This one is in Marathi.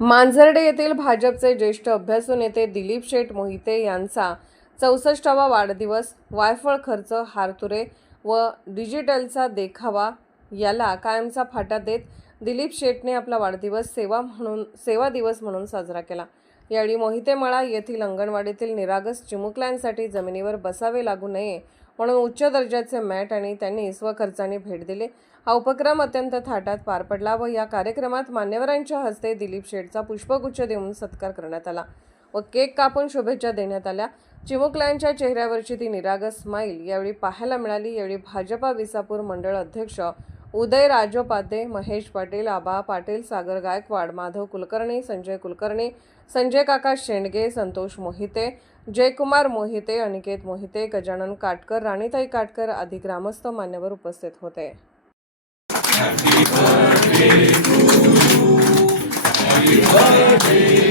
मांजर्डे येथील भाजपचे ज्येष्ठ अभ्यासू नेते दिलीप शेठ मोहिते यांचा 64वा वाढदिवस, वायफळ खर्च, हारतुरे व डिजिटलचा देखावा याला कायमचा फाटा देत दिलीप शेठने आपला वाढदिवस सेवा दिवस म्हणून साजरा केला। यावेळी मोहिते मळा येथील अंगणवाडीतील निरागस चिमुकल्यांसाठी जमिनीवर बसावे लागू नये म्हणून उच्च दर्जाचे मॅट आणि त्यांनी स्वखर्चाने भेट दिली। हा उपक्रम अत्यंत थाटात पार पडला व या कार्यक्रमात मान्यवरांच्या हस्ते दिलीप शेठचा पुष्पगुच्छ देऊन सत्कार करण्यात आला व केक कापून शुभेच्छा देण्यात आल्या। चिमुकल्यांच्या चेहऱ्यावरची ती निरागस स्माईल यावेळी पाहायला मिळाली। यावेळी भाजपा विसापूर मंडळ अध्यक्ष उदय राजोपाध्ये, महेश पाटील, आबा पाटील, सागर गायकवाड, माधव कुलकर्णी, संजय कुलकर्णी, संजय काका शेंडगे, संतोष मोहिते, जयकुमार मोहिते, अनिकेत मोहिते, गजानन काटकर, राणीताई काटकर आदी ग्रामस्थ मान्यवर उपस्थित होते। Happy birthday to you. Happy birthday